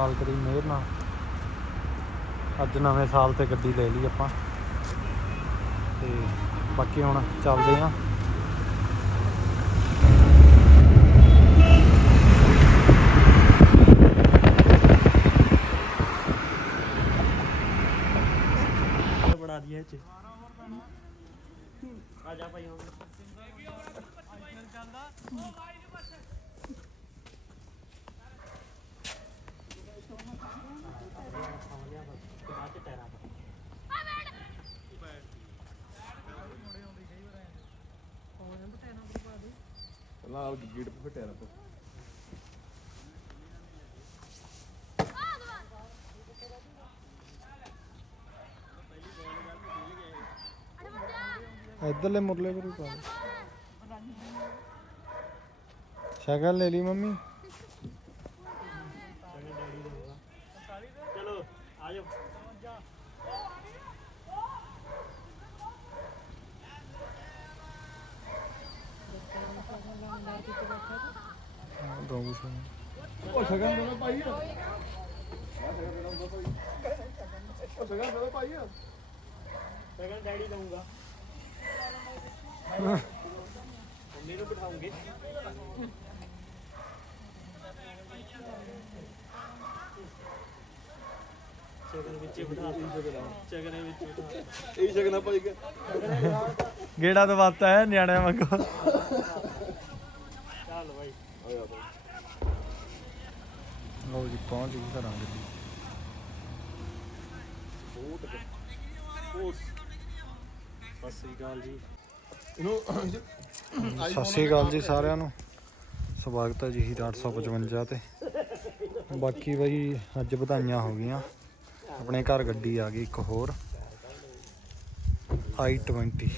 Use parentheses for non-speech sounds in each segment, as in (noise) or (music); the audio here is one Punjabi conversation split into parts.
ਮਾਲਕ ਦੀ ਮਿਹਰ ਨਾਲ ਅੱਜ ਨਵੇਂ ਸਾਲ ਤੇ ਗੱਡੀ ਲੈ ਲਈ ਆਪਾਂ। ਤੇ ਬਾਕੀ ਹੁਣ ਚੱਲਦੇ ਆਂ। ਬਣਾ ਦਈਏ ਚ ਆ ਜਾ ਭਾਈ ਹੁਣ ਨਾਲ ਗੇਟ ਫਟਿਆ ਰੱਬ। ਇਧਰਲੇ ਮੁਰਲੇ ਪਰ ਪਾ ਸ਼ਕਲ ਲੈ ਲਈ ਮੰਮੀ। ਚਲੋ ਆ ਜਾਓ ਦੋ ਉਹ ਸਗਨ ਦਾ ਭਾਈ ਆ ਉਹ ਸਗਨ ਦਾ ਭਾਈ ਆ ਸਗਨ ਡੈਡੀ ਦਊਂਗਾ ਮੰਮੀ ਨੂੰ ਬਿਠਾਉਂਗੇ ਚਗਨ ਵਿੱਚ ਹੀ ਬਿਠਾ ਚਗਨ ਵਿੱਚ ਬਿਠਾ ਇਹ ਸਗਨ ਭਾਈ ਗੇੜਾ ਤਾਂ ਵਾਤਾ ਹੈ ਨਿਆਣਿਆਂ ਵਾਂਗੂ। ਲਓ ਜੀ ਪਹੁੰਚ ਗਈ ਘਰਾਂ ਗੱਡੀ। ਸਤਿ ਸ੍ਰੀ ਅਕਾਲ ਜੀ। ਸਤਿ ਸ਼੍ਰੀ ਅਕਾਲ ਜੀ ਸਾਰਿਆਂ ਨੂੰ। ਸਵਾਗਤ ਹੈ ਜੀ ਹੀਰਾ 855 ਤੇ। ਬਾਕੀ ਬਈ ਅੱਜ ਵਧਾਈਆਂ ਹੋ ਗਈਆਂ। ਆਪਣੇ ਘਰ ਗੱਡੀ ਆ ਗਈ ਇੱਕ ਹੋਰ। i20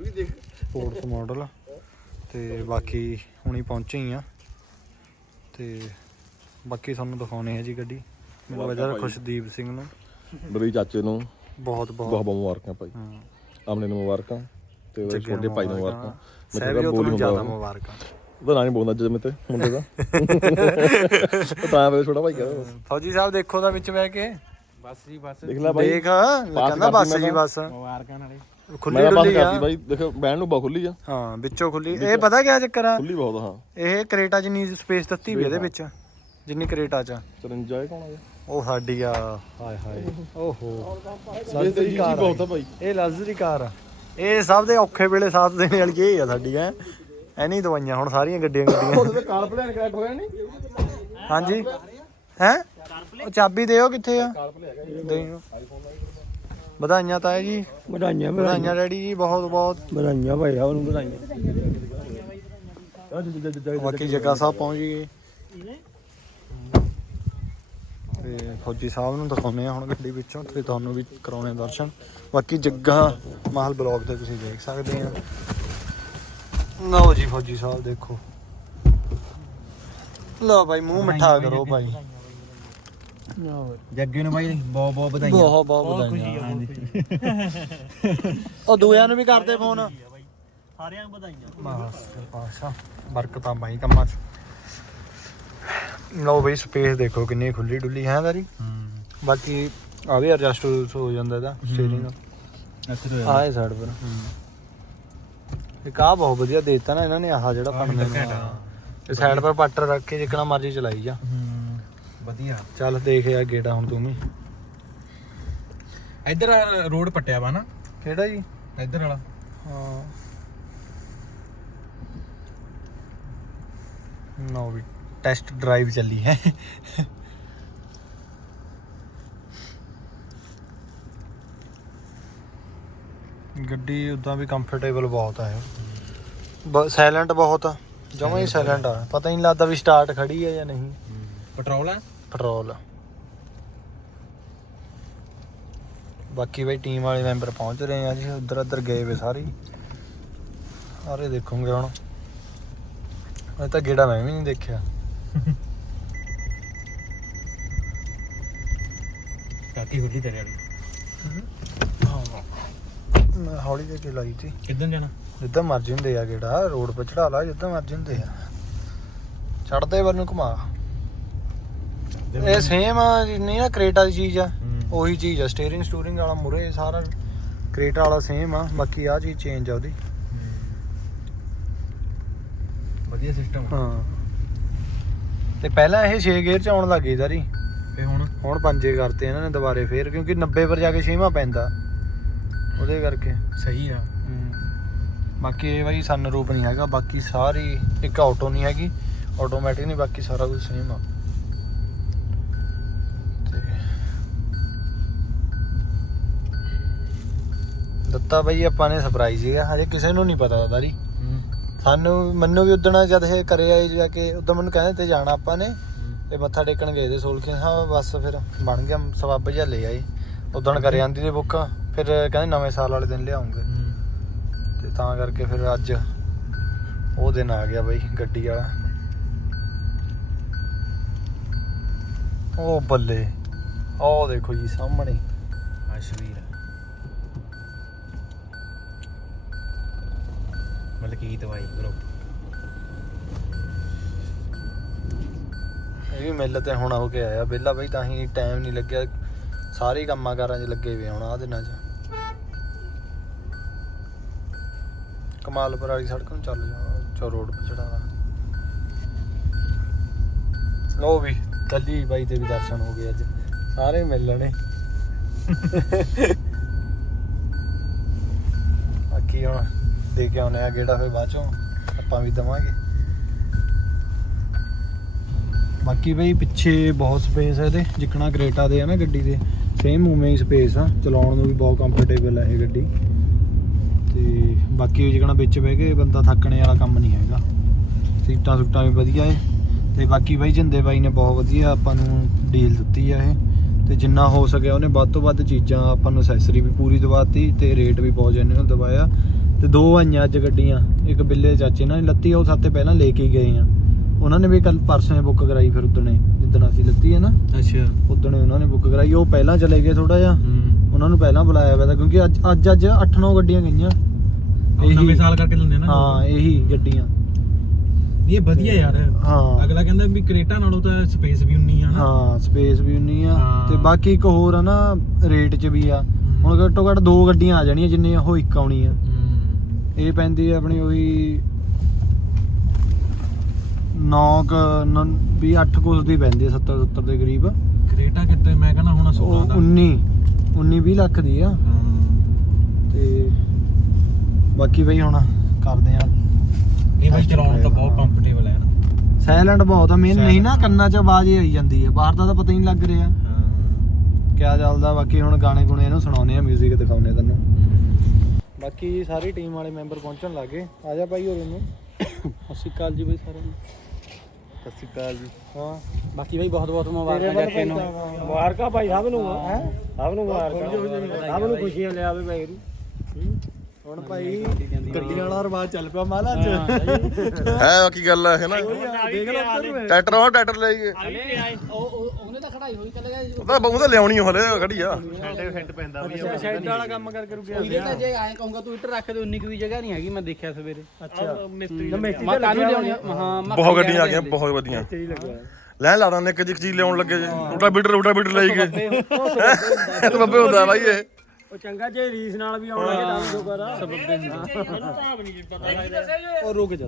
ਵੀ ਦੇਖ। ਸਪੋਰਟਸ ਮਾਡਲ ਤੇ ਬਾਕੀ ਹੁਣੀ ਪਹੁੰਚੇ ਹੀ ਆ। ਤੇ ਬਾਕੀ ਤੁਹਾਨੂੰ ਦਿਖਾਉਣੇ ਆ ਜੀ ਗੱਡੀ। ਮੇਰਾ ਵਜਾ ਖੁਸ਼ਦੀਪ ਸਿੰਘ ਨੂੰ। ਬੜੀ ਚਾਚੇ ਨੂੰ। ਬਹੁਤ ਬਹੁਤ। ਬਹੁਤ ਬਹੁਤ ਮੁਬਾਰਕਾਂ ਭਾਈ। ਹਾਂ। ਆਮਨੇ ਨੂੰ ਮੁਬਾਰਕਾਂ ਤੇ ਉਹਦੇ ਛੋਟੇ ਭਾਈ ਨੂੰ ਮੁਬਾਰਕਾਂ। ਮੈਂ ਜੀ ਬੋਲ ਹੁੰਦਾ ਮੁਬਾਰਕਾਂ। ਨਾਂ ਨਹੀਂ ਬੋਲਦਾ ਜਦ ਮੈਂ ਤੇ ਮੁੰਡੇ ਦਾ। (laughs) ਉਹ ਤਾਂ ਮੇਰੇ ਛੋਟਾ ਭਾਈ ਕਹਿੰਦਾ ਫੌਜੀ ਸਾਹਿਬ ਦੇਖੋ ਦਾ ਵਿੱਚ ਬਹਿ ਕੇ। ਬਸ ਜੀ ਬਸ। ਦੇਖ ਲੈ ਭਾਈ। ਦੇਖ ਕਹਿੰਦਾ ਬੱਸ ਜੀ ਤਾਂ। ਬੱਸ। ਮੁਬਾਰਕਾਂ ਨਾਲੇ। ਖੁੱਲੀ ਮੈਂ ਤਾਂ ਬਸ ਡੁੱਲੀ ਆ। ਭਾਈ ਦੇਖੋ ਬੈਂਡ ਨੂੰ ਬਹੁਤ ਖੁੱਲੀ ਆ। ਹਾਂ ਵਿੱਚੋਂ ਖੁੱਲੀ। ਇਹ ਪਤਾ ਕਿਆ ਚੱਕਰ ਆ? ਖੁੱਲੀ ਬਹੁਤ ਹਾਂ। ਇਹ ਕਰੇਟਾ ਜਿੰਨੀ ਸਪੇਸ ਦਿੱਤੀ ਵੀ ਇਹਦੇ ਵਿੱਚ ਜਿੰਨੀ ਕਰੇਟਾ ਚ। 53 ਕੌਣ ਆ ਗਿਆ ਉਹ ਸਾਡੀ ਆ ਹਾਏ ਹਾਏ। ਓਹੋ। ਸਪੇਸ ਤੇ ਜੀ ਕਾਰ ਆ ਬਹੁਤ ਆ ਭਾਈ ਇਹ। ਲਗਜ਼ਰੀ ਕਾਰ ਆ। ਇਹ ਸਭ ਦੇ ਔਖੇ ਵੇਲੇ ਸਾਥ ਦੇਣ ਵਾਲੀ ਇਹ ਆ ਸਾਡੀ ਹੈ। ਐ ਨਹੀਂ ਦਵਾਈਆਂ ਹੁਣ ਸਾਰੀਆਂ ਗੱਡੀਆਂ ਗੱਡੀਆਂ। ਉਹਦੇ ਤੇ ਕਾਰ ਪਲਾਨ ਕਰੈਕ ਹੋਇਆ ਨਹੀਂ? ਹਾਂਜੀ। ਹੈ? ਉਹ ਚਾਬੀ ਦਿਓ ਕਿੱਥੇ ਆ? ਕਾਰ ਪਲੇ ਹੈਗਾ ਦਿਓ। ਵਧਾਈਆਂ ਤਾਂ ਜੀ। ਵਧਾਈਆਂ ਵਧਾਈਆਂ ਡੈਡੀ ਜੀ ਬਹੁਤ ਬਹੁਤ। ਵਧਾਈਆਂ ਭਾਈ ਆ ਉਹਨੂੰ ਵਧਾਈਆਂ। ਬਾਕੀ ਜੱਗਾ ਸਾਹਿਬ ਪਹੁੰਚ ਗਏ। ਤੇ ਫੌਜੀ ਸਾਹਿਬ ਨੂੰ ਦਿਖਾਉਨੇ ਆ ਹੁਣ ਗੱਡੀ ਵਿੱਚੋਂ ਤੇ ਤੁਹਾਨੂੰ ਵੀ ਕਰਾਉਣੇ ਦਰਸ਼ਨ। ਬਾਕੀ ਜੱਗਾ ਮਹਲ ਬਲੌਗ ਤੇ ਤੁਸੀਂ ਦੇਖ ਸਕਦੇ ਆ ਲਓ ਜੀ ਫੌਜੀ ਸਾਹਿਬ ਦੇਖੋ। ਲਓ ਭਾਈ ਮੂੰਹ ਮਿੱਠਾ ਕਰੋ ਭਾਈ। ਜੱਗੇ ਨੂੰ ਭਾਈ ਬਹੁਤ ਬਹੁਤ ਵਧਾਈਆਂ। ਬਹੁਤ ਬਹੁਤ ਵਧਾਈਆਂ ਉਹ ਦੂਆਂ ਨੂੰ ਵੀ ਕਰਦੇ ਫੋਨ। ਬਾਈ। ਸਾਰਿਆਂ ਨੂੰ ਵਧਾਈਆਂ। ਬਸ ਪਾਸ਼ਾ ਬਰਕਤਾਂ ਬਾਈ ਕੰਮਾਂ 'ਚ। ਲਓ ਬਈ ਸਪੇਸ ਦੇਖੋ ਕਿੰਨੀ ਖੁੱਲੀ ਡੁੱਲੀ ਹੈ ਦਾਰੀ ਬਾਕੀ ਆ ਵੀ ਐਡਜਸਟ ਹੋ ਜਾਂਦਾ ਇਹਦਾ ਸਟੀਅਰਿੰਗ ਆਹ ਹੈ ਸਾਈਡ ਪਰ। ਇਹ ਕਾ ਬਹੁਤ ਵਧੀਆ ਦੇ ਦਿੱਤਾ ਨਾ ਇਹਨਾਂ ਨੇ ਆਹ ਜਿਹੜਾ ਫੜਨੇ ਨੂੰ ਤੇ ਸਾਈਡ ਪਰ ਪੱਟ ਰੱਖ ਕੇ ਜਿੱਕਣਾ ਮਰਜ਼ੀ ਚਲਾਈ ਜਾ। ਵਧੀਆ। ਚੱਲ ਦੇਖ ਆ ਗੇੜਾ ਹੁਣ ਤੂੰ ਵੀ। ਇੱਧਰ ਰੋਡ ਪੱਟਿਆ ਵਾ ਨਾ। ਕਿਹੜਾ ਜੀ? ਇੱਧਰ ਵਾਲਾ। ਹਾਂ। ਨੋ ਵੀ ਟੈਸਟ ਡਰਾਈਵ ਚੱਲੀ ਹੈ। ਗੱਡੀ ਉਦਾਂ ਵੀ ਕੰਫਰਟੇਬਲ ਬਹੁਤ ਆ ਸਾਇਲੈਂਟ ਬਹੁਤ ਆ। ਜਮਾਂ ਹੀ ਸਾਇਲੈਂਟ ਆ। ਪਤਾ ਹੀ ਨਹੀਂ ਲੱਗਦਾ ਵੀ ਸਟਾਰਟ ਖੜੀ ਹੈ ਜਾਂ ਨਹੀਂ। ਪੈਟਰੋਲ ਆ? ਪੈਟਰੋਲ ਬਾਕੀ ਬਈ ਟੀਮ ਵਾਲੇ ਮੈਂਬਰ ਪਹੁੰਚ ਰਹੇ ਆ ਜੀ ਉਧਰ ਉਧਰ ਗਏ ਵੇ ਸਾਰੇ ਹੀ। ਸਾਰੇ ਦੇਖੋਗੇ ਹੁਣ ਇਹ ਤਾਂ ਗੇੜਾ ਮੈਂ ਵੀ ਨਹੀਂ ਦੇਖਿਆ ਕਾਤੀ ਹੁੱਲੀ ਤੇਰੇ ਵਾਲੀ ਮੈਂ ਹੌਲੀ ਜਿਹੀ ਚਲਾਈ ਸੀ ਕਿੱਦਣ ਜਾਣਾ ਜਿੱਦਾਂ ਮਰਜ਼ੀ ਹੁੰਦੇ ਆ ਗੇੜਾ ਰੋਡ 'ਤੇ ਚੜਾ ਲਾ ਜਿੱਦਾਂ ਮਰਜ਼ੀ ਹੁੰਦੇ ਆ ਚੜਦੇ ਵੱਲ ਨੂੰ ਘੁਮਾ ਇਹ ਸੇਮ ਜਿੰਨੀ ਨਾ ਕ੍ਰੇਟਾ ਦੀ ਚੀਜ਼ ਆ। ਉਹੀ ਚੀਜ਼ ਆ ਸਟੀਅਰਿੰਗ ਸਟੂਰਿੰਗ ਵਾਲਾ ਮੁਰੇ ਸਾਰਾ ਕ੍ਰੇਟਾ ਵਾਲਾ ਸੇਮ ਆ ਬਾਕੀ ਆ ਚੀਜ਼ ਚੇਂਜ ਆ ਉਹਦੀ। ਵਧੀਆ ਸਿਸਟਮ ਹਾਂ। ਤੇ ਪਹਿਲਾਂ ਇਹ 6 ਗੇਅਰ ਚ ਆਉਣ ਲੱਗ ਸਾਰੀ। ਤੇ ਹੁਣ? ਹੁਣ ਪੰਜੇ ਕਰਤੇ ਇਹਨਾਂ ਨੇ ਦੁਬਾਰੇ ਫੇਰ ਕਿਉਂਕਿ 90 ਪਰ ਜਾ ਕੇ ਛੇਵਾਂ ਪੈਂਦਾ। ਉਹਦੇ ਕਰਕੇ। ਸਹੀ ਆ। ਬਾਕੀ ਇਹ ਬਾਈ ਸਨ ਰੂਪ ਨਹੀਂ ਹੈਗਾ ਬਾਕੀ ਸਾਰੀ ਇੱਕ ਆਟੋ ਨਹੀਂ ਹੈਗੀ ਆਟੋਮੈਟਿਕ ਨਹੀਂ ਬਾਕੀ ਸਾਰਾ ਕੁਝ ਸੇਮ ਆ। ਦਿੱਤਾ ਬਾਈ ਆਪਾਂ ਨੇ ਸਰਪ੍ਰਾਈਜ਼ ਸੀਗਾ ਹਜੇ ਕਿਸੇ ਨੂੰ ਨਹੀਂ ਪਤਾ ਦਾਰੀ ਸਾਨੂੰ, ਮੈਨੂੰ ਵੀ ਉਦਣ ਜਦ ਇਹ ਕਰੇ ਆਏ ਜਾ ਕੇ ਉਦੋਂ ਮੈਨੂੰ ਕਹਿੰਦੇ ਤੇ ਜਾਣਾ ਆਪਾਂ ਨੇ, ਤੇ ਮੱਥਾ ਟੇਕਣ ਗਏ ਤੇ ਸੋਲਖੀ ਹਾਂ ਬਸ ਫਿਰ ਬਣ ਗਿਆ ਸਬੱਬ ਜਿਹਾ ਲੈ ਆਏ। ਉਦਣ ਕਰੇ ਆਂਦੀ ਦੇ ਬੁੱਕ, ਫਿਰ ਕਹਿੰਦੇ ਨਵੇਂ ਸਾਲ ਵਾਲੇ ਦਿਨ ਲਿਆਉਂਗੇ। ਤੇ ਤਾਂ ਕਰਕੇ ਫਿਰ ਅੱਜ ਉਹ ਦਿਨ ਆ ਗਿਆ ਬਈ, ਗੱਡੀ ਵਾਲਾ। ਉਹ ਬੱਲੇ ਉਹ ਦੇਖੋ ਜੀ ਸਾਹਮਣੇ। ਅਸ਼ਵੀਰ ਮਲਕੀਤ ਬਾਈ ਗਰੁੱਪ ਇਹ ਵੀ ਮਿਲ ਤੇ ਹੁਣ ਹੋ ਕੇ ਆਇਆ। ਵਿਹਲਾ ਬਈ ਤਾਂ ਹੀ ਟਾਈਮ ਨਹੀਂ ਲੱਗਿਆ। ਸਾਰੇ ਕੰਮਾਂ ਕਾਰਾਂ 'ਚ ਲੱਗੇ ਹੋਏ ਹੁਣ ਆ ਦਿਨਾਂ 'ਚ। ਕਮਾਲਪੁਰ ਵਾਲੀ ਸੜਕ ਨੂੰ ਚੱਲ ਜਾ। ਚੋ ਰੋਡ 'ਤੇ ਚੜਾਵਾ ਲੋ। ਵੀ ਦੱਲੀ ਬਾਈ ਤੇ ਵੀ ਦਰਸ਼ਨ ਹੋ ਗਏ ਅੱਜ। ਸਾਰੇ ਮਿਲ ਲਣੇ। (laughs) ਬਾਕੀ ਹੁਣ ਦੇ ਕੇ ਆਉਨੇ ਆ, ਗੇੜਾ ਫਿਰ ਬਾਅਦ ਚੋਂ ਆਪਾਂ ਵੀ ਦਵਾਂਗੇ। ਬਾਕੀ ਬਈ ਪਿੱਛੇ ਬਹੁਤ ਸਪੇਸ ਹੈ ਇਹਦੇ, ਜਿਕਣਾ ਕ੍ਰੇਟਾ ਦੇ ਆ ਨਾ ਗੱਡੀ ਦੇ ਸੇਮ ਉਵੇਂ ਹੀ ਸਪੇਸ ਆ, ਚਲਾਉਣ ਨੂੰ ਵੀ ਬਹੁਤ ਕੰਫਰਟੇਬਲ ਹੈ ਇਹ ਗੱਡੀ। ਤੇ ਬਾਕੀ ਜਿਕਣਾ ਵਿੱਚ ਬਹਿ ਕੇ ਬੰਦਾ ਥੱਕਣੇ ਵਾਲਾ ਕੰਮ ਨਹੀਂ ਹੈਗਾ। ਸੀਟਾਂ ਸੁਟਾਂ ਵੀ ਵਧੀਆ ਏ। ਤੇ ਬਾਕੀ ਬਾਈ ਜਿੰਦੇ ਬਾਈ ਨੇ ਬਹੁਤ ਵਧੀਆ ਆਪਾਂ ਨੂੰ ਡੀਲ ਦਿੱਤੀ ਆ ਇਹ। ਤੇ ਜਿੰਨਾ ਹੋ ਸਕਿਆ ਉਹਨੇ ਵੱਧ ਤੋਂ ਵੱਧ ਚੀਜ਼ਾਂ ਆਪਾਂ ਨੂੰ ਅਸੈਸਰੀ ਵੀ ਪੂਰੀ ਦਵਾਤੀ ਤੇ ਰੇਟ ਵੀ ਬਹੁਤ ਜੈਨੂਅਲ ਦਵਾਇਆ। ਤੇ ਦੋ ਆਈਆਂ ਅੱਜ ਗੱਡੀਆਂ ਇੱਕ ਬਿੱਲੇ ਚਾਚੇ ਨਾਲ ਲੱਤੀ ਉਹ ਸਾਤੇ ਪਹਿਲਾਂ ਲੈ ਕੇ ਗਏ ਆ। ਉਹਨਾਂ ਨੇ ਵੀ ਕੱਲ ਪਰਸੋਂ ਬੁੱਕ ਕਰਾਈ ਫਿਰ ਉਦਣੇ ਜਿੱਦਣ ਅਸੀਂ ਲੱਤੀ ਹੈ ਨਾ। ਅੱਛਾ। ਉਦਣੇ ਉਹਨਾਂ ਨੇ ਬੁੱਕ ਕਰਾਈ ਉਹ ਪਹਿਲਾਂ ਚਲੇ ਗਏ ਥੋੜਾ ਜਿਹਾ। ਉਹਨਾਂ ਨੂੰ ਪਹਿਲਾਂ ਬੁਲਾਇਆ ਹੋਇਆ ਤਾਂ ਕਿਉਂਕਿ ਅੱਜ ਅੱਜ ਅੱਜ 8-9 ਗੱਡੀਆਂ ਗਈਆਂ। ਇਹੀ- ਨਵੇਂ ਸਾਲ ਕਰਕੇ ਲੈਂਦੇ ਨਾ। ਹਾਂ ਇਹੀ ਗੱਡੀਆਂ। ਇਹ ਵਧੀਆ ਯਾਰ। ਹਾਂ। ਅਗਲਾ ਕਹਿੰਦਾ ਵੀ ਕਰੇਟਾ ਨਾਲੋਂ ਤਾਂ ਸਪੇਸ ਵੀ ਉਨੀ ਆ ਨਾ। ਹਾਂ ਸਪੇਸ ਵੀ ਉਨੀ ਆ। ਤੇ ਬਾਕੀ ਇੱਕ ਹੋਰ ਆ ਨਾ ਰੇਟ 'ਚ ਵੀ ਆ। ਹੁਣ ਘੱਟੋ ਘੱਟ ਦੋ ਗੱਡੀਆਂ ਆ ਜਾਣੀਆਂ ਜਿੰਨੇ ਉਹ ਇੱਕ ਆਉਣੀ ਆ। ਇਹ ਪੈਂਦੀ ਆ ਆਪਣੀ ਉਹੀ 9 ਕ ਵੀ 8 ਕੁਸ ਦੀ ਪੈਂਦੀ ਆ 70 70 ਦੇ ਕਰੀਬ। ਕਰੇਟਾ ਕਿਤੇ ਮੈਂ ਕਹਿੰਦਾ ਹੁਣ 16 ਉਹ ਦਾ। 19 19 20 ਲੱਖ ਦੀ ਆ। ਹਾਂ। ਤੇ ਬਾਕੀ ਬਈ ਹੁਣ ਕਰਦੇ ਆ ਇਹ ਬਈ ਚਲਾਉਣ ਤਾਂ ਬਹੁਤ ਕੰਫਰਟੇਬਲ ਹੈ ਨਾ। ਸਾਇਲੈਂਟ ਬਹੁਤ ਆ ਮੇਨ ਨਹੀਂ ਨਾ। ਕੰਨਾਂ 'ਚ ਆਵਾਜ਼ ਹੀ ਆਈ ਜਾਂਦੀ ਹੈ ਬਾਹਰ ਦਾ ਤਾਂ ਪਤਾ ਹੀ ਨਹੀਂ ਲੱਗ ਰਿਹਾ। ਹਾਂ। ਕਿਆ ਚੱਲਦਾ ਬਾਕੀ ਹੁਣ ਗਾਣੇ ਗੁਣੇ ਇਹਨੂੰ ਸੁਣਾਉਨੇ ਆ 뮤직 ਦਿਖਾਉਨੇ ਤੈਨੂੰ। ਬਾਕੀ ਸਾਰੀ ਟੀਮ ਵਾਲੇ ਮੈਂਬਰ ਪਹੁੰਚਣ ਲੱਗੇ। ਆ ਜਾ ਭਾਈ ਹੋਰ ਇਹਨੂੰ ਸਤਿ ਸ਼੍ਰੀ ਅਕਾਲ ਜੀ ਬਈ ਸਾਰਿਆਂ ਨੂੰ। ਸਤਿ ਸ਼੍ਰੀ ਅਕਾਲ ਜੀ। ਹਾਂ ਬਾਕੀ ਬਾਈ ਬਹੁਤ ਬਹੁਤ ਮੁਬਾਰਕਾਂ ਜੱਕੇ ਨੂੰ ਮੁਬਾਰਕਾਂ ਭਾਈ ਸਭ ਨੂੰ ਹੈਂ? ਸਭ ਨੂੰ ਮੁਬਾਰਕਾਂ। ਸਭ ਨੂੰ ਖੁਸ਼ੀਆਂ ਲਿਆਵੇ ਭਾਈ ਨੂੰ ਹੁਣ ਭਾਈ ਗੱਡੀ ਵਾਲਾ ਰਵਾਜ ਚੱਲ ਪਿਆ ਮਾਲਾ ਚ ਹੈ ਕੀ ਗੱਲ ਹੈ ਨਾ। ਦੇਖ ਲੈ ਨੂੰ। ਟਰੈਕਟਰ ਉਹ ਟਰੈਕਟਰ ਲੈ ਗਏ ਉਹਨੇ ਤਾਂ ਖੜਾਈ ਹੋਈ ਚੱਲ ਗਿਆ ਉਹ ਤਾਂ ਤਾਂ ਲਿਆਉਣੀ ਹਲੇ ਖੜੀ ਆ। ਸ਼ੈਡ ਵਾਲਾ ਕੰਮ ਕਰਕੇ ਰੁਕਿਆ ਉਹਦੇ ਤਾਂ ਜੇ ਐਂ ਕਹੂੰਗਾ ਤੂੰ ਇੱਟ ਰੱਖ ਦੇ ਉਨੀ ਕੁ ਵੀ ਜਗ੍ਹਾ ਨਹੀਂ ਹੈਗੀ ਮੈਂ ਦੇਖਿਆ ਸਵੇਰੇ। ਅੱਛਾ। ਮਿਸਤਰੀ ਮੈਂ ਕਾਨੂੰ ਲਿਆਉਣੀ ਆ, ਹਾਂ ਮੈਂ ਬਹੁਤ ਗੱਡੀਆਂ ਆ ਗਈਆਂ ਬਹੁਤ ਵਧੀਆ। ਲੈ ਲਾ ਦਾਂ ਇੱਕ ਇੱਕ ਚੀਜ਼ ਲਿਆਉਣ ਲੱਗੇ ਜੇ। ਉਡਾ ਬੀਟਰ ਉਡਾ ਬੀਟਰ ਲੈ ਗਏ (laughs) ਇਹ ਤਾਂ ਬੱਬੇ ਹੁੰਦਾ ਬਾਈ ਇਹ। ਉਹ ਚੰਗਾ ਜੇ ਰੀਸ ਨਾਲ ਵੀ ਆਉਣ ਲੱਗੇ ਤਾਂ ਜੋ ਕਰ ਸਬੱਬੇ ਉਹ ਰੁਕ ਜਾ।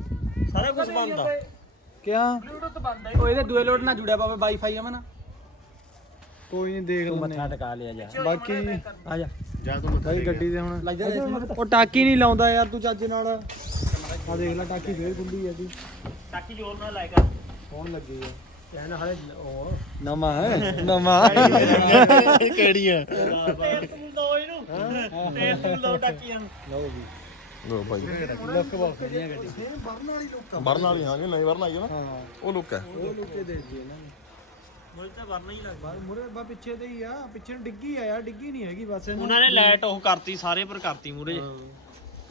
ਸਾਰਾ ਕੁਝ ਬੰਦ ਆ। ਕਿਆ ਉਹ ਇਹਦੇ ਦੂਏ ਲੋਡ ਨਾਲ ਜੁੜਿਆ ਪਾਵੇ ਵਾਈਫਾਈ ਆ ਮੈਂ ਨਾ ਕੋਈ ਨਹੀਂ ਦੇਖ ਲੈਂਦੇ ਟਕਾ ਲਿਆ ਜਾ। ਬਾਕੀ ਆ ਜਾ। ਭਾਈ ਗੱਡੀ ਦੇ ਹੁਣ। ਲੱਗ ਜਾ ਉਹ ਟਾਕੀ ਨਹੀਂ ਲਾਉਂਦਾ ਯਾਰ ਤੂੰ ਚੱਜ ਨਾਲ। ਆ ਦੇਖ ਲੈ ਟਾਕੀ ਫੇਰ ਖੁੱਲੀ ਆ ਦੀ ਟਾਕੀ ਜੋਰ ਨਾਲ ਕਰ। ਕੌਣ ਲੱਗੀ ਆ? ਕਹਿਣਾ ਹਾਲੇ ਉਹ। ਨਵਾਂ ਹੈ ਨਵਾਂ। ਕਿਹੜੀਆਂ? ਤੇਲ ਤੂੰ ਦੋ ਇਹਨੂੰ। ਤੇਲ ਤੂੰ ਦੋ ਟਾਕੀਆਂ ਲਓ ਜੀ। ਲੋ ਭਾਈ। ਲੁੱਕ ਬਹੁਤ ਵਧੀਆ ਗੱਡੀ। ਬਰਨ ਵਾਲੀ ਲੁੱਕ ਆ। ਵਰਨ ਵਾਲੀ ਹਾਂ ਕਿ ਨਹੀਂ ਵਰਨ ਆਈ ਨਾ। ਹਾਂ। ਉਹ ਲੁੱਕ ਹੈ। ਉਹ ਲੁੱਕੇ ਦੇ ਜੀ ਇਹਨਾਂ ਨੇ। ਮੁਝ ਤਾਂ ਵਰਨਾ ਹੀ ਲੱਗਦਾ। ਬਾਹਰ ਮੁਰੇ ਬਾ ਪਿੱਛੇ ਤੇ ਹੀ ਆ ਪਿੱਛੇ ਨੂੰ ਡਿੱਗੀ ਆ ਯਾਰ ਡਿੱਗੀ ਨਹੀਂ ਹੈਗੀ ਬਸ ਇਹਨੂੰ। ਉਹਨਾਂ ਨੇ ਲਾਈਟ ਉਹ ਕਰਤੀ ਸਾਰੇ ਪਰ ਕਰਤੀ ਮੂਰੇ।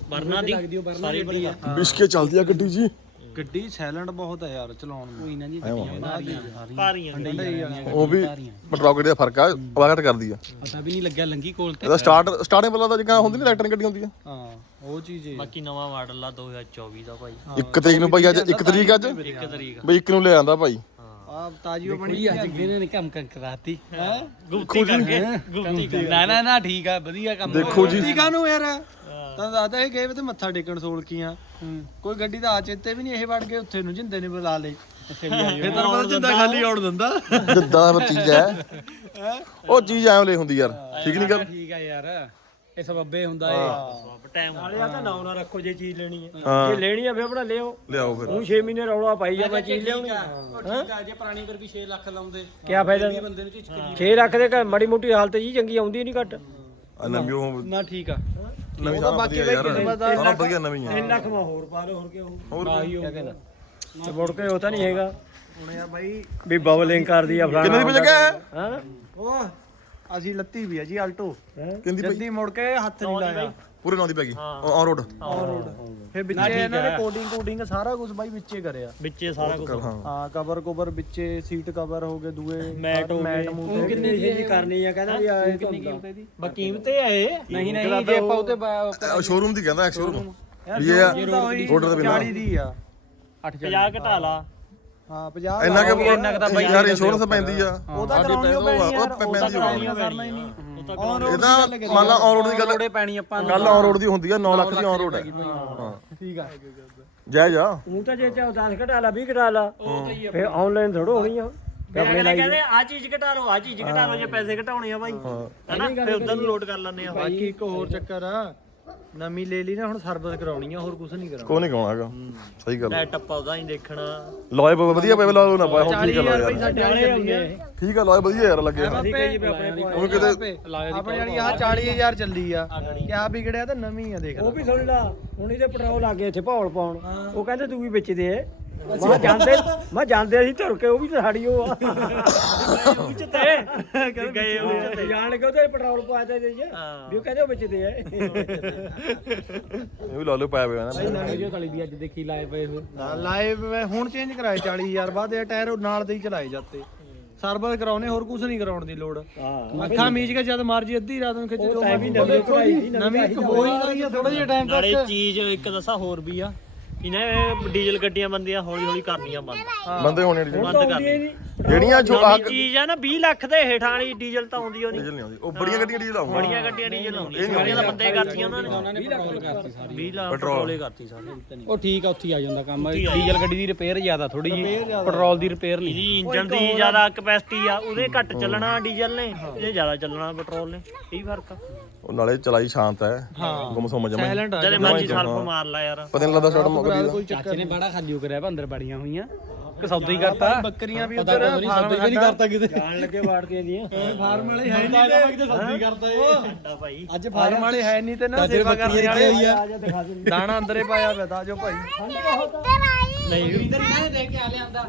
ਵਰਨਾ ਦੀ ਸਾਰੀ ਬੜੀ ਆ। ਬਿਸਕੇ ਚੱਲਦੀ ਆ ਗੱਡੀ ਜੀ। ਗੱਡੀ ਸਾਇਲੈਂਟ ਬਹੁਤ ਆ ਯਾਰ ਚਲਾਉਣ ਨੂੰ। ਕੋਈ ਨਾ ਜੀ ਭਾਰੀਆਂ ਉਹ ਵੀ ਪੈਟਰੋਲ ਗੱਡੀ ਦਾ ਫ਼ਰਕ ਆ ਆਵਾਜ਼ ਘੱਟ ਕਰਦੀ ਆ। ਪਤਾ ਵੀ ਨਹੀਂ ਲੱਗਿਆ ਲੰਗੀ ਕੋਲ ਤੇ। ਇਹਦਾ ਸਟਾਰਟ ਸਟਾਰਟਿੰਗ ਵਾਲਾ ਤਾਂ ਜਿੱਕਾਂ ਹੁੰਦੀ ਨਹੀਂ ਇਲੈਕਟ੍ਰਿਕ ਗੱਡੀ ਹੁੰਦੀ ਆ। ਹਾਂ ਉਹ ਚੀਜ਼ ਹੈ ਬਾਕੀ ਨਵਾਂ ਮਾਡਲ ਆ 2024 ਦਾ ਭਾਈ। ਇੱਕ ਤਰੀਕ ਨੂੰ ਭਾਈ ਅੱਜ ਇੱਕ ਤਰੀਕ ਅੱਜ? ਇੱਕ ਤਰੀਕ ਬਈ ਇੱਕ ਨੂੰ ਲੈ ਆਂਦਾ ਭਾਈ। ਆ ਆ ਤਾਜੀ ਉਹ ਬਣੀ ਅੱਜ ਕਿਹਨੇ ਨੇ ਕੰਮ ਕਰ ਕਰਾਤੀ। ਹੈ ਗੁਪਤੀ ਕਰਕੇ ਨਾ ਨਾ ਨਾ ਠੀਕ ਆ ਵਧੀਆ ਕੰਮ ਦੇਖੋ ਜੀ। ਟੀਕਾ ਨੂੰ ਯਾਰ? ਤਾਂ ਦੱਸਦਾ ਇਹ ਗਏ ਵੇ ਤੇ ਮੱਥਾ ਟੇਕਣ ਸੋਲਕੀਆਂ। ਕੋਈ ਗੱਡੀ ਦਾ ਆ ਚੇਤੇ ਵੀ ਨਹੀਂ ਇਹ ਵੜ ਗਏ ਉੱਥੇ ਨੂੰ ਜਿੰਦੇ ਨੇ ਬੁਲਾ ਲਏ। ਫਿਰ ਤਾਂ ਪਤਾ ਜਿੰਦਾ ਖਾਲੀ ਆਉਣ ਦਿੰਦਾ। ਜਿੱਦਾਂ ਦਾ ਚੀਜ਼ ਹੈ। ਉਹ ਚੀਜ਼ ਐਵੇਂ ਲਈ ਹੁੰਦੀ ਯਾਰ ਠੀਕ ਨਹੀਂ ਗੱਲ? ਠੀਕ ਆ ਯਾਰ। ਇਹ ਸਬੱਬੇ ਹੁੰਦਾ ਏ। ਟਾਈਮ ਨਾਲੇ ਆ ਤਾਂ ਨਾ ਨਾ ਰੱਖੋ ਜੇ ਚੀਜ਼ ਲੈਣੀ ਹੈ ਹਾਂ। ਜੇ ਲੈਣੀ ਆ ਫੇ ਆਪਣਾ ਲਿਓ ਲਿਆਓ ਫਿਰ। ਹੁਣ 6 ਮਹੀਨੇ ਰੌਲਾ ਪਾਈ ਜਾ ਮੈਂ ਚੀਜ਼ ਲਿਆਉਣੀ। ਠੀਕ ਆ। ਜੇ ਪੁਰਾਣੀ ਪਰ ਵੀ 6 ਲੱਖ ਲਾਉਂਦੇ ਕਿਆ ਫਾਇਦਾ? ਬੰਦੇ ਨੂੰ ਝਿਜਕ 6 ਰੱਖ ਦੇ ਘਰ ਮਾੜੀ ਮੋਟੀ ਹਾਲਤ ਜੀ ਚੰਗੀ ਆਉਂਦੀ ਨਹੀਂ ਘੱਟ। ਆ ਨਵੀਂ ਉਹ ਨਾ ਠੀਕ ਆ। ਨਵੀਂ ਸਾਰਾ ਵਧੀਆ ਯਾਰ। ਸਾਰਾ ਵਧੀਆ ਨਵੀਂ ਆ। 3 ਲੱਖ ਮੈਂ ਹੋਰ ਪਾ ਲਓ ਹੋਰ ਕੀ ਹੋਊ। ਹੋਰ ਕਿਆ ਕਹਿੰਦਾ? ਤੇ ਮੁੜ ਕੇ ਉਹ ਤਾਂ ਨਹੀਂ ਹੈਗਾ। ਹੁਣ ਆ ਬਾਈ ਵੀ ਬਬਲਿੰਗ ਕਰਦੀ ਆ ਫਲਾਣਾ ਕਿੰਨੇ ਦੀ ਜਗ੍ਹਾ ਹੈ? ਹਾਂ? ਉਹ ਅਸੀਂ ਲੱਤੀ ਵੀ ਆ ਜੀ ਆਲਟੋ। ਕਿੰਦੀ ਪਈ ਜੱਦੀ ਮੁੜ ਕੇ ਹੱਥ ਨਹੀਂ ਲਾਇਆ। ਪੂਰੇ ਨਾਂ ਦੀ ਪੈ ਗਈ। ਔਨ ਰੋਡ ਫਿਰ ਵਿੱਚੇ ਇਹਨਾਂ ਨੇ ਕੋਡਿੰਗ ਕੋਡਿੰਗ ਸਾਰਾ ਕੁਝ ਬਾਈ ਵਿੱਚੇ ਕਰਿਆ। ਵਿੱਚੇ ਸਾਰਾ ਕੁਝ ਹਾਂ। ਹਾਂ ਕਵਰ ਕਵਰ ਵਿੱਚੇ ਸੀਟ ਕਵਰ ਹੋ ਗਏ ਦੂਏ ਮੈਟ ਹੋ ਮੈਟ ਗਏ ਮੂਟ ਕਿੰਨੀ ਜੀ ਕਰਨੀ ਆ ਕਹਿੰਦਾ ਵੀ ਆਏ ਕਿੰਨੀ ਕੀਮਤ ਇਹਦੀ? ਬਕੀਮਤ ਤੇ ਆਏ ਨਹੀਂ ਨਹੀਂ ਜੇ ਆਪਾਂ ਉਤੇ ਸ਼ੋਰੂਮ ਦੀ ਕਹਿੰਦਾ ਐਕਸ ਸ਼ੋਰੂਮ ਇਹ ਦੇ ਬਿਨਾਂ 40 ਦੀ ਆ। 50 ਘਟਾ ਲਾ। ਹਾਂ 50 ਇੰਨਾ ਕਿ ਇੰਨਾ ਕਿ ਤਾਂ ਬਾਈ ਯਾਰ ਇੰਸ਼ੋਰੈਂਸ ਪੈਂਦੀ ਆ। ਉਹਦਾ ਕਰਾਉਣੀ ਉਹ ਪੈਣੀ ਯਾਰ ਉਹ ਪੈਂਦੀ ਹੋਊਗੀ ਕਰਨਾ ਹੀ। ਨਹੀਂ ਇਹਦਾ ਮੰਨ ਲਾ ਔਨ ਰੋਡ ਦੀ ਗੱਲ ਪੈਣੀ ਆਪਾਂ ਨੂੰ। ਗੱਲ ਔਨ ਰੋਡ ਦੀ ਹੁੰਦੀ ਆ 9 ਲੱਖ ਦੀ ਔਨ ਰੋਡ ਹੈ ਹਾਂ। ਠੀਕ ਆ। ਜੈ ਜਾ। ਉਹ ਤਾਂ ਜੇ ਚਾਹ 10 ਘਟਾ ਲਾ 20 ਘਟਾ ਲਾ ਫੇ ਆਨਲਾਈਨ ਥੋੜੋ ਆਪਣੇ ਅਗਲੇ ਲਾਈ ਕਹਿੰਦੇ ਆ ਚੀਜ਼ ਘਟਾ ਲਓ ਆ ਚੀਜ਼ ਘਟਾ ਲਓ ਜੇ ਪੈਸੇ ਘਟਾਉਣੇ ਆ ਬਾਈ। ਹਨਾ? ਫੇ ਉਧਰ ਨੂੰ ਲੋਡ ਕਰ ਲੈਣੇ ਆ। ਬਾਕੀ ਇੱਕ ਹੋਰ ਚੱਕਰ ਆ ਨਵੀਂ ਲੈ ਲਈ ਨਾ ਹੁਣ ਸਰਵਿਸ ਕਰਾਉਣੀ ਆ ਹੋਰ ਕੁਝ ਨਹੀਂ ਕਰਾਉਣਾ। ਕੋਈ ਨਹੀਂ ਕਹਾਉਣਾਗਾ ਸਹੀ ਗੱਲ ਲੈ ਟੱਪਾ ਉਹਦਾ ਹੀ ਦੇਖਣਾ। ਲੋਏ ਵਧੀਆ ਪਏ ਲਾਓ ਨਾ ਪਾਏ ਹੁਣ ਠੀਕ ਆ ਬਈ ਯਾਰ। ਸਾਡੇ ਵਾਲੇ ਹੁੰਦੇ ਠੀਕ ਆ ਲੋਏ ਵਧੀਆ ਯਾਰ ਲੱਗੇ ਹਾਂ ਉਹ ਕਿਤੇ ਆਪਣੇ ਵਾਲੀ ਆਹ 40000 ਚੱਲੀ ਆ। ਕਿਆ ਵਿਗੜਿਆ ਤਾਂ ਨਵੀਂ ਆ ਦੇਖ ਉਹ ਵੀ ਸੁਣ ਲਾ ਹੁਣ ਇਹਦੇ ਪੈਟਰੋਲ ਆ ਗਏ ਇੱਥੇ ਭੌਲ ਪਾਉਣ। ਉਹ ਕਹਿੰਦੇ ਤੂੰ ਵੀ ਵੇਚਦੇ ਐ ਮੈਂ ਜਾਂਦੇ ਮੈਂ ਜਾਂਦੇ ਅਸੀਂ ਤੁਰ ਕੇ ਉਹ ਵੀ ਤਾਂ ਸਾਡੀ ਉਹ ਆ। ਤੇ ਗਏ ਉਹ ਜਾਣ ਕੇ ਉਹਦੇ ਪੈਟਰੋਲ ਪਵਾ ਦੇ ਜੀ ਵੀ ਉਹ ਕਹਿੰਦੇ ਉਹ ਵੇਚਦੇ ਐ ਇਹ ਵੀ ਲਾ ਲਓ ਪਾਇਆ ਹੋਇਆ ਨਾ। ਵੀਡੀਓ ਤਲੀ ਵੀ ਅੱਜ ਦੇਖੀ ਲਾਏ ਪਏ ਹੋਏ ਲਾਈਵ ਮੈਂ ਹੁਣ ਚੇਂਜ ਕਰਾਏ 40000 ਬਾਅਦ ਇਹ ਟਾਇਰ ਉਹ ਨਾਲ ਦੇ ਹੀ ਚਲਾਏ ਜਾਂਦੇ। ਸਰਵਿਸ ਕਰਾਉਣੇ ਹੋਰ ਕੁਝ ਨਹੀਂ ਕਰਾਉਣ ਦੀ ਲੋੜ। ਅੱਖਾਂ ਮੀਚ ਕੇ ਜਦ ਮਰਜ਼ੀ ਅੱਧੀ ਰਾਤ ਨੂੰ ਖਿੱਚ ਦੋ ਵੀ ਨਵੀਂ ਸੀ, ਇੱਕ ਹੋ ਹੀ ਰਹੀ ਆ ਥੋੜਾ ਜਿਹਾ ਟਾਈਮ ਨਾਲੇ ਚੀਜ਼ ਇੱਕ ਦੱਸਾਂ ਹੋਰ ਵੀ ਆ। ਇਹਨੇ ਡੀਜ਼ਲ ਗੱਡੀਆਂ ਬੰਦੀਆਂ ਹੌਲੀ ਹੌਲੀ ਕਰਨੀਆਂ ਬੰਦ। ਬੰਦੇ ਹੋਣੇ ਡੀਜ਼ਲ? ਬੰਦ ਕਰਨੀ ਜਿਹੜੀਆਂ ਜੋ ਆਹ ਨਵੀਂ ਚੀਜ਼ ਆ ਨਾ 20 ਲੱਖ ਦੇ ਹੇਠਾਂ ਵਾਲੀ ਡੀਜ਼ਲ ਤਾਂ ਆਉਂਦੀ ਓ ਨਹੀਂ ਡੀਜ਼ਲ ਨਹੀਂ ਆਉਂਦੀ। ਉਹ ਬੜੀਆਂ ਗੱਡੀਆਂ ਡੀਜ਼ਲ ਆਉਂਦੀਆਂ। ਬੜੀਆਂ ਗੱਡੀਆਂ ਡੀਜ਼ਲ ਆਉਂਦੀਆਂ। ਸਾਰੀਆਂ ਤਾਂ ਬੰਦੇ ਕਰਤੀਆਂ ਉਹਨਾਂ ਨੇ। ਉਹਨਾਂ ਨੇ ਪੈਟਰੋਲ ਕਰਤੀ ਸਾਰੀ। 20 ਲੱਖ ਪੈਟਰੋਲੇ। ਕਰਤੀ ਸਾਰੀ। ਉਹ ਠੀਕ ਆ ਉੱਥੇ ਆ ਜਾਂਦਾ ਕੰਮ। ਡੀਜ਼ਲ ਗੱਡੀ ਦੀ ਰਿਪੇਅਰ ਜ਼ਿਆਦਾ ਥੋੜੀ ਜੀ ਪੈਟਰੋਲ ਦੀ ਰਿਪੇਅਰ ਨਹੀਂ। ਇਹਦੀ ਇੰਜਨ ਦੀ ਜ਼ਿਆਦਾ ਕਪੈਸਿਟੀ ਆ ਉਹਦੇ ਘੱਟ ਚੱਲਣਾ ਡੀਜ਼ਲ ਨੇ ਇਹਦੇ ਜ਼ਿਆਦਾ ਚੱਲਣਾ ਪੈਟਰੋਲ ਨੇ। ਇਹੀ ਫ਼ਰਕ ਆ। ਉਹ ਨਾਲੇ ਚਲਾਈ ਸ਼ਾਂਤ ਹੈ। ਗੁੰਮਸੁੰਮ ਜਮਾ ਸਾਇਲੈਂਟ ਆ ਜਦੇ ਮਰਜ਼ੀ ਸਰਫ ਮਾਰ ਲਾ ਯਾਰ। ਪਤਾ ਨਹੀਂ ਲੱਗਦਾ ਸਟਾਰਟ ਮੁੱਕ ਦੀ ਚਾਚੇ ਨੇ ਬੜਾ ਖਾਲੀ ਕਰਿਆ ਵਾ ਅੰਦਰ ਬੜੀਆਂ ਹੋਈਆਂ। ਕਿ ਸੌਦਾ ਹੀ ਕਰਤਾ ਬੱਕਰੀਆਂ ਵੀ ਉਧਰ ਸੌਦਾ ਹੀ ਨਹੀਂ ਕਰਦਾ ਕਿਤੇ। ਜਾਣ ਲੱਗੇ ਵਾੜ ਕੇ ਦੀਆਂ ਫਾਰਮ ਵਾਲੇ ਹੈ ਨਹੀਂ ਤੇ ਸੌਦਾ ਹੀ। ਕਰਦਾ ਇਹ। ਠੰਡਾ ਭਾਈ। ਅੱਜ ਫਾਰਮ ਵਾਲੇ ਹੈ ਨਹੀਂ ਤੇ ਨਾ ਸੇਵਾ ਕਰਦੇ ਵਾਲੇ ਆ। ਜਾ ਦਿਖਾ ਦੇ ਦਾਣਾ ਅੰਦਰੇ ਪਾਇਆ ਪਿਆ ਤਾਂ ਜੋ ਭਾਈ ਨਹੀਂ ਇੰਦਰ ਇਹਨਾਂ ਨੇ ਦੇਖ ਕੇ ਆ ਲਿਆਂਦਾ।